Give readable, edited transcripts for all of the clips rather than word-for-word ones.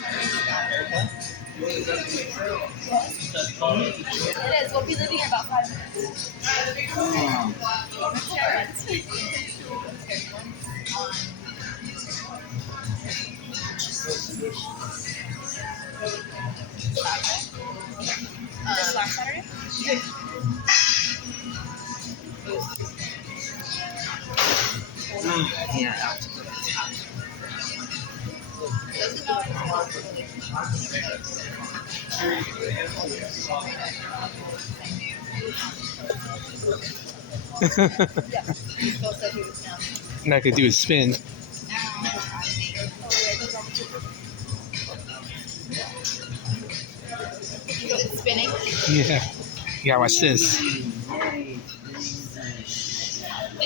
It is. We'll be leaving in about 5 minutes. This last Saturday? Yeah. And I could do a spin. Is it spinning? Yeah. Yeah, watch this. Did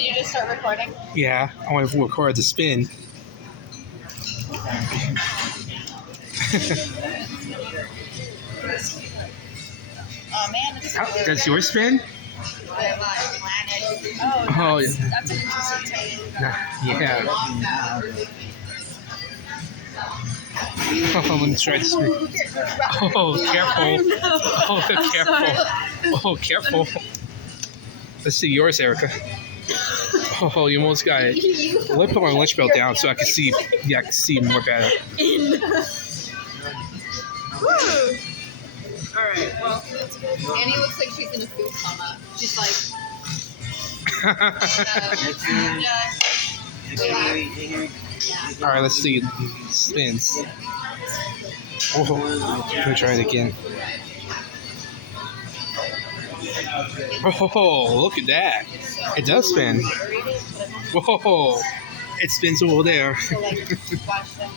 you just start recording? Yeah, I want to record the spin. Oh man, it's so good. That's your spin? Oh, Oh, that's an interesting take. yeah. Oh, let me try to spin. Oh, careful. Oh, careful. Oh, careful. Let's see yours, Erica. Oh, you almost got it. Let me put my lunch belt down so I can see. Yeah, I can see more better. Alright, well, Annie looks like she's in a food coma. She's like, All right, let's see. Spins. Oh, let me try it again. Oh, look at that. It does spin. Whoa, it spins over there. so like, watch them.